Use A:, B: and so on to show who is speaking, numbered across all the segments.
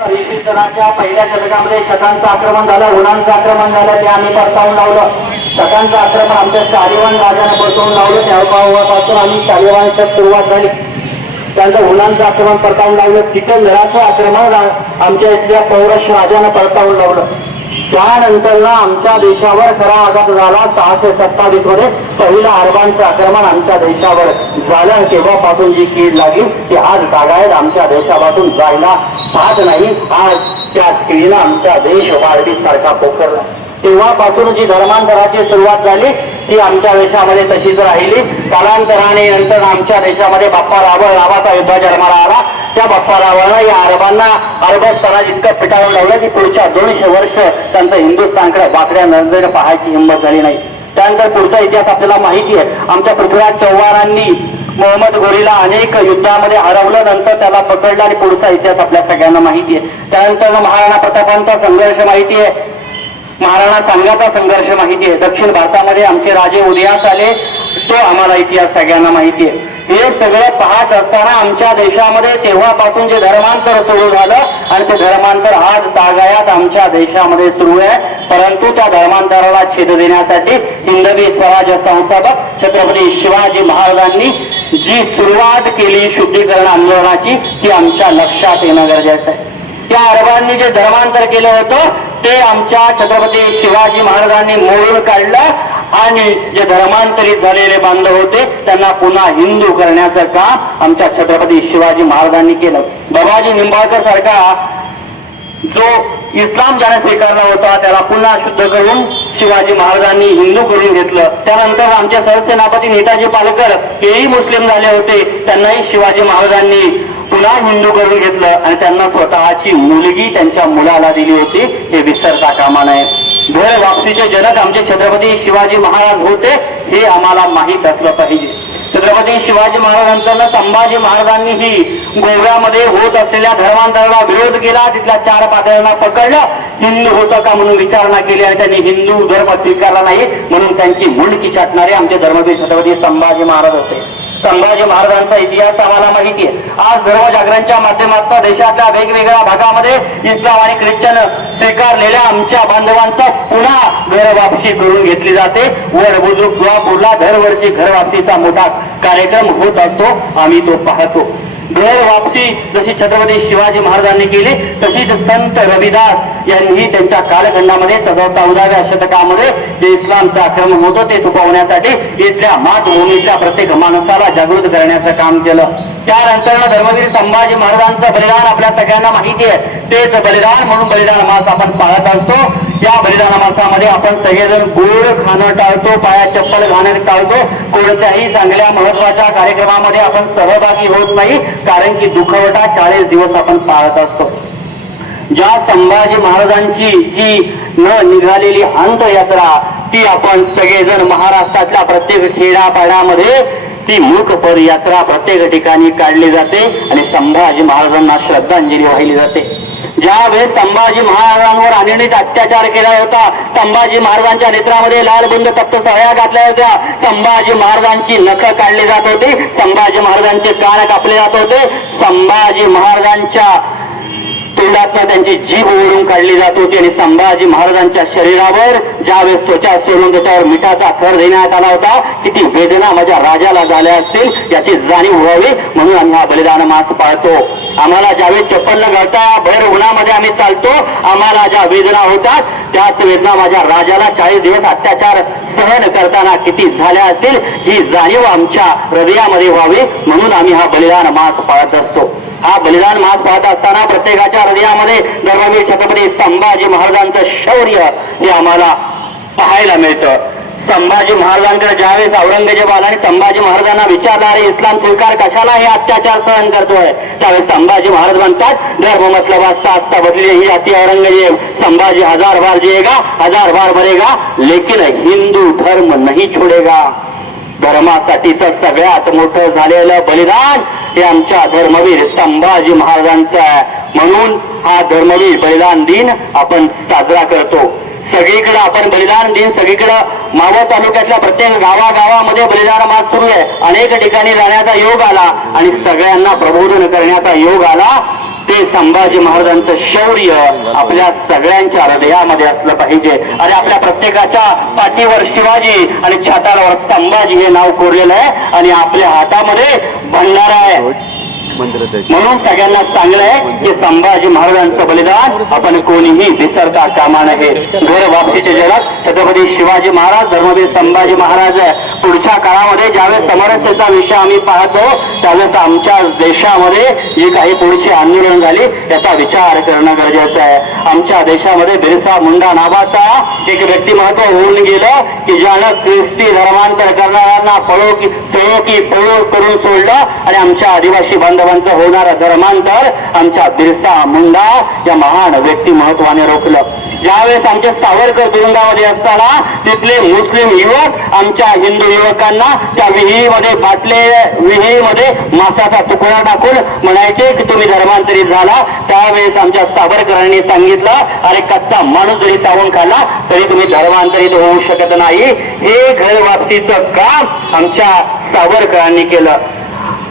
A: जणांच्या पहिल्या शतकामध्ये शतांचं आक्रमण झालं उन्हांचं आक्रमण झालं ते आम्ही परतावून लावलं. शतांचं आक्रमण आमच्या शालिवान राजाने परतवून लावलं त्यापासून आम्ही शालिवानच्या सुरुवात झाली. त्यांचं हुणांचं आक्रमण परतावून लावलं सिकंदराचं आक्रमण आमच्या इथल्या पौरश राजानं परतावून लावलं. त्यानंतर ना आमच्या देशावर खरा आघात झाला. सहाशे सत्तावीसमध्ये पहिलं अरबांचं आक्रमण आमच्या देशावर झालं. तेव्हापासून जी कीड लागली ती आज बागायत आमच्या देशापासून जायला पाहत नाही. आज त्या कीडीनं आमचा देश वाढवीसारखा पोखरला. तेव्हापासून जी धर्मांतराची सुरुवात झाली ती आमच्या देशामध्ये तशीच राहिली. कालांतराने नंतर आमच्या देशामध्ये बाप्पा रावळ नावाचा युद्ध जन्माला आला. त्या बाप्पा या अरबांना अरबस्थानात इतकं पिटाळून लावलं की पुढच्या दोनशे वर्ष त्यांचं हिंदुस्थानकडे बाकड्या नजरेने पाहायची हिंमत झाली नाही. त्यानंतर पुढचा इतिहास आपल्याला माहिती आहे. आमच्या पृथ्वीराज चव्हाणांनी मोहम्मद गोरीला अनेक युद्धामध्ये हरवलं नंतर त्याला पकडलं आणि पुढचा इतिहास आपल्या सगळ्यांना माहिती आहे. त्यानंतर महाराणा प्रतापांचा संघर्ष माहिती आहे. महाराणा सांगाचा संघर्ष माहिती आहे. दक्षिण भारतामध्ये आमचे राजे उदयास आले. तो आम्हाला इतिहास सगळ्यांना माहिती आहे. हे सगळं पाहत असताना आमच्या देशामध्ये तेव्हापासून जे धर्मांतर सुरू झालं आणि ते धर्मांतर आज तागायात आमच्या देशामध्ये सुरू आहे. परंतु त्या धर्मांतराला छेद देण्यासाठी हिंदवी स्वराज संस्थापक छत्रपती शिवाजी महाराजांनी जी सुरुवात केली शुद्धीकरण आंदोलनाची ती आमच्या लक्षात येणं गरजेचं आहे. त्या अरबांनी जे धर्मांतर केलं होतं ते आमच्या छत्रपती शिवाजी महाराजांनी मोडून काढलं आणि जे धर्मांतरित झालेले बांधव होते त्यांना पुन्हा हिंदू करण्याचं काम आमच्या छत्रपती शिवाजी महाराजांनी केलं. बाबाजी निंबाळकर सारखा जो इस्लाम ज्याने स्वीकारला होता त्याला पुन्हा शुद्ध करून शिवाजी महाराजांनी हिंदू करून घेतलं. त्यानंतर आमचे सरसेनापती नेताजी पालकर हेही मुस्लिम झाले होते त्यांनाही शिवाजी महाराजांनी पुन्हा हिंदू करून घेतलं आणि त्यांना स्वतःची मुलगी त्यांच्या मुलाला दिली होती. हे विसरता कामा नये. घर वापसीचे जनक आमचे छत्रपती शिवाजी महाराज होते हे आम्हाला माहीत असलं पाहिजे. छत्रपती शिवाजी महाराजांचं संभाजी महाराजांनीही गोव्यामध्ये होत असलेल्या धर्मांतराला विरोध केला तिथल्या चार पातळ्यांना पकडलं. हिंदू होतं का म्हणून विचारणा केली आणि त्यांनी हिंदू धर्म स्वीकारला नाही म्हणून त्यांची मुंडकी छाटणारे आमचे धर्मवीर छत्रपती संभाजी महाराज होते. संभाजी महाराजांचा इतिहास आम्हाला माहिती आहे. आज धर्मजागरणच्या माध्यमातून देशातल्या वेगवेगळ्या भागामध्ये इस्लाम आणि ख्रिश्चन स्वीकारलेल्या आमच्या बांधवांचा पुन्हा घरवापशी करून घेतली जाते. वर बुजुर्ग किंवा दरवर्षी घर मोठा कार्यक्रम होत असतो आम्ही तो पाहतो. घर वापसी. जशी छत्रपती शिवाजी महाराजांनी केली तशीच संत रविदास यांनी त्यांच्या कालखंडामध्ये सदर चौदाव्या शतकामध्ये जे इस्लामचं आक्रमण होतं ते थुपवण्यासाठी इथल्या मातभूमीच्या प्रत्येक माणसाला जागृत करण्याचं काम केलं. त्यानंतर धर्मवीर संभाजी महाराजांचं बलिदान आपल्या सगळ्यांना माहिती आहे. तेच बलिदान म्हणून बलिदान मास आपण पाळत असतो. या बलिदान मासामध्ये आपण सगळेजण गोड खाणं टाळतो पाया चप्पल घाणं टाळतो. कोणत्याही चांगल्या महत्त्वाच्या कार्यक्रमामध्ये आपण सहभागी होत नाही कारण की दुखवटा चाळीस दिवस आपण पाळत असतो. ज्या संभाजी महाराजांची जी न निघालेली अंतयात्रा ती आपण सगळेजण महाराष्ट्रातल्या प्रत्येक खेड्यापाड्यामध्ये ती मूक पदयात्रा प्रत्येक ठिकाणी काढली जाते आणि संभाजी महाराजांना श्रद्धांजली वाहिली जाते. ज्यावेळेस संभाजी महाराजांवर अनिर्णित अत्याचार केला होता संभाजी महाराजांच्या नेत्रामध्ये लालबुंद तप्त सह्या घातल्या होत्या. संभाजी महाराजांची नख काढली जात होती. संभाजी महाराजांचे कान कापले जात होते. संभाजी महाराजांच्या तोंडातनं त्यांची जीभ ओढून काढली जात होती आणि संभाजी महाराजांच्या शरीरावर ज्यावेळेस त्वचा सोडून त्याच्यावर मिठाचा थर देण्यात आला होता किती वेदना माझ्या राजाला झाल्या असतील याची जाणीव व्हावी म्हणून आम्ही हा बलिदान मास पाळतो. आम्हाला ज्यावेळेस चप्पल न घालता भर उन्हामध्ये आम्ही चालतो आम्हाला ज्या वेदना होतात त्याच वेदना माझ्या राजाला चाळीस दिवस अत्याचार सहन करताना किती झाल्या असतील ही जाणीव आमच्या हृदयामध्ये व्हावी म्हणून आम्ही हा बलिदान मास पाळत असतो. हा बलिदान मास पाहत असताना प्रत्येकाच्या हृदयामध्ये धर्मवीर छत्रपती संभाजी महाराजांचं शौर्य हे आम्हाला पाहायला मिळतं. संभाजी महाराजांकडे ज्यावेळेस औरंगजेब आला आणि संभाजी महाराजांना विचारणारे इस्लाम स्वीकार कशाला हे अत्याचार सहन करतोय? त्यावेळेस संभाजी महाराज म्हणतात धर्म मतलब असता असता बदली ही अति औरंगजेब. संभाजी हजार बार जिएगा हजार बार मरेगा लेकिन हिंदू धर्म नाही छोडेगा. धर्मासाठीचं सगळ्यात मोठं झालेलं बलिदान हे आमच्या धर्मवीर संभाजी महाराजांचं आहे. म्हणून हा धर्मवीर बलिदान दिन आपण साजरा करतो. सगळीकडे आपण बलिदान दिन सगळीकडे मावळ तालुक्यातल्या प्रत्येक गावागावामध्ये बलिदान मास सुरू आहे. अनेक ठिकाणी जाण्याचा योग आला आणि सगळ्यांना प्रबोधन करण्याचा योग आला. ते संभाजी महाराजांचं शौर्य आपल्या सगळ्यांच्या हृदयामध्ये असलं पाहिजे. आणि आपल्या प्रत्येकाच्या पाठीवर शिवाजी आणि छातावर संभाजी हे नाव कोरलेलं आहे आणि आपल्या हातामध्ये भंडारा आहे. म्हणून सगळ्यांना चांगलं आहे की संभाजी महाराजांचं बलिदान आपण कोणीही विसरता कामा नये. घर वापसीचे जगात छत्रपती शिवाजी महाराज धर्मवीर संभाजी महाराज पुढच्या काळामध्ये ज्यावेळेस समरस्याचा विषय आम्ही पाहतो त्यावेळेस आमच्या देशामध्ये जी काही पुढची आंदोलन झाली त्याचा विचार करणं गरजेचं आहे. आमच्या देशामध्ये बिरसा मुंडा नावाचा एक व्यक्तिमत्व होऊन गेलं की ज्यानं ख्रिस्ती धर्मांतर करणाऱ्यांना पळो की चळो की पळो करून सोडलं आणि आमच्या आदिवासी बांधवांचं होणारं धर्मांतर आमच्या बिरसा मुंडा या महान व्यक्तिमत्वाने रोखलं. ज्यावेळेस आमच्या सावरकर तुरुंगामध्ये असताना तिथले मुस्लिम युवक आमच्या हिंदू युवकांना त्या विहिरीमध्ये बाटले विहिरीमध्ये मासाचा तुकडा टाकून म्हणायचे की तुम्ही धर्मांतरित झाला. त्यावेळेस आमच्या सावरकरांनी सांगितलं अरे कच्चा माणूस जरी चावून खाल्ला तरी तुम्ही धर्मांतरित होऊ शकत नाही. हे घर वापसीचं काम आमच्या सावरकरांनी केलं.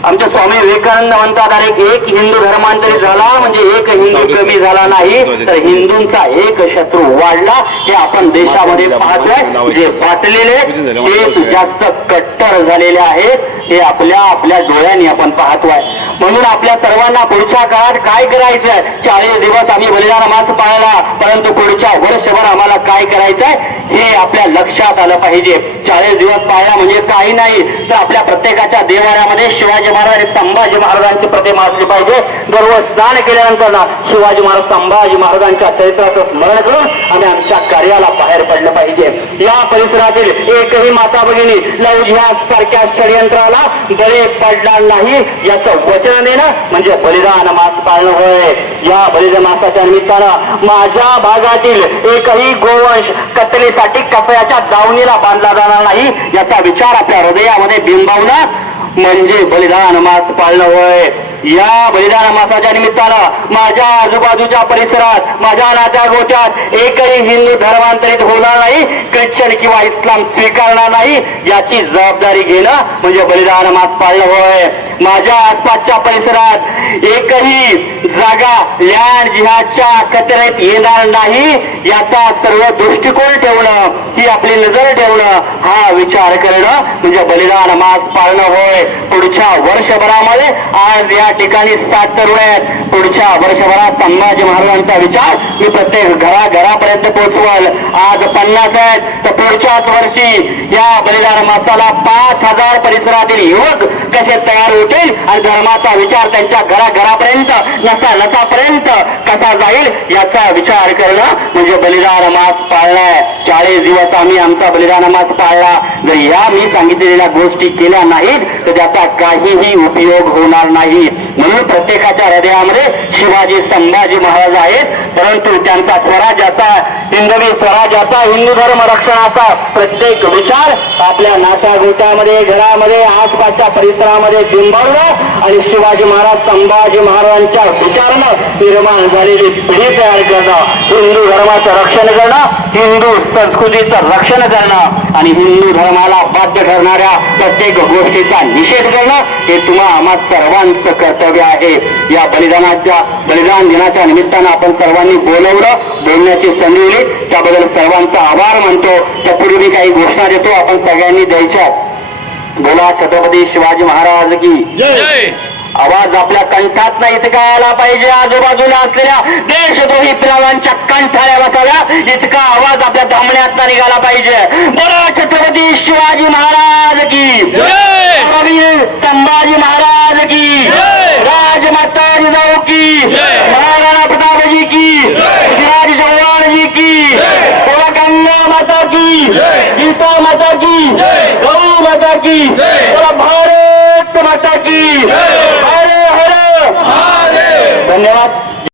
A: आमचे स्वामी विवेकानंद म्हणतात अरे एक हिंदू धर्मांतरित झाला म्हणजे एक हिंदू कमी झाला नाही तर हिंदूंचा एक शत्रू वाढला हे आपण देशामध्ये पाहतोय जे बाटलेले ते जास्त कट्टर झालेले आहेत हे आपल्या आपल्या डोळ्यांनी आपण पाहतोय. म्हणून आपल्या सर्वांना पुढच्या काळात काय करायचंय? चाळीस दिवस आम्ही बलिदान मास पाळला परंतु पुढच्या वर्षभर आम्हाला काय करायचंय? हे आपल्या लक्षात आलं पाहिजे. चाळीस दिवस पाळला म्हणजे काही नाही. तर आपल्या प्रत्येकाच्या देवाऱ्यामध्ये शिवाजी महाराज आणि संभाजी महाराजांची प्रतिमा असली पाहिजे. दररोज स्नान केल्यानंतर ना शिवाजी महाराज संभाजी महाराजांच्या चरित्राचं स्मरण करून आम्ही आमच्या कार्याला बाहेर पडलं पाहिजे. या परिसरातील एकही माता भगिनी लव सारख्या षडयंत्राला बळी पडणार नाही याचं वचन देणं म्हणजे बलिदान मास पाळणं होय. या बलिदान मासाच्या निमित्तानं माझ्या भागातील एकही गोवंश कत्तलीसाठी कपड्याच्या दावणीला बांधला जाणार नाही याचा विचार आपल्या हृदयामध्ये बिंबवणं म्हणजे बलिदान मास पाळणं होय. या बलिदान मासाच्या निमित्तानं माझ्या आजूबाजूच्या परिसरात माझ्या नात्या गोट्यात एकही हिंदू धर्मांतरित होणार नाही ख्रिश्चन किंवा इस्लाम स्वीकारणार नाही याची जबाबदारी घेणं म्हणजे बलिदान मास पाळणं होय. माझ्या आसपासच्या परिसरात एकही जागा लँड जिहाच्या कचऱ्यात येणार नाही याचा सर्व दृष्टिकोन ठेवणं ही आपली नजर ठेवणं हा विचार करणं म्हणजे बलिदान मास पाळणं होय. पुढच्या वर्षभरामध्ये आज या ठिकाणी सात तरुण आहेत. पुढच्या वर्षभरात संभाजी महाराजांचा विचार मी प्रत्येक घराघरापर्यंत पोहोचवल. आज पन्नास आहेत. तर पुढच्याच वर्षी या बलिदान मासाला पाच हजार परिसरातील युवक कसे तयार होतील आणि धर्माचा विचार त्यांच्या घराघरापर्यंत नसा नसापर्यंत कसा जाईल याचा विचार करणं म्हणजे बलिदान मास पाळलाय चाळीस दिवस आम्ही आमचा बलिदान मास पाळला. जर या मी सांगितलेल्या गोष्टी केल्या नाहीत त्याचा काहीही उपयोग होणार नाही. म्हणून प्रत्येकाच्या हृदयामध्ये शिवाजी संभाजी महाराज आहेत. परंतु त्यांचा स्वराज्याचा हिंदवी स्वराज्याचा हिंदू धर्म रक्षणाचा प्रत्येक विचार आपल्या नात्या गोट्यामध्ये घरामध्ये आसपासच्या परिसरामध्ये बिंबवलं आणि शिवाजी महाराज संभाजी महाराजांच्या विचारानं निर्माण झालेली पिढी तयार करणं हिंदू धर्माचं रक्षण करणं हिंदू संस्कृतीचं रक्षण करणं आणि हिंदू धर्माला बाध्य ठरणाऱ्या प्रत्येक गोष्टीचा निषेध करणं हे तुम्हा आम्हा सर्वांचं कर्तव्य आहे. या बलिदानाच्या बलिदान दिनाच्या निमित्तानं आपण सर्वांनी बोलवलं बोलण्याची संधी दिली. त्याबद्दल सर्वांचा आभार मानतो. त्यापूर्वी मी काही घोषणा देतो. आपण सगळ्यांनी द्यायच्या. बोला छत्रपती शिवाजी महाराज की.
B: जय!
A: आवाज आपल्या कंठात नाही इतका आला पाहिजे. आजूबाजूला असलेल्या देशद्रोही पिलावांच्या कंठाल्या बसाव्या. इतका आवाज आपल्या धामण्यात निघाला पाहिजे. बोला छत्रपती शिवाजी महाराज की. संभाजी महाराज की! राजमाता जिजाऊ की! महाराणा प्रतापजी की! शिवाजी चौहान जी की गंगा माता की! गीता माता की! गौ माता की. भारत माता की.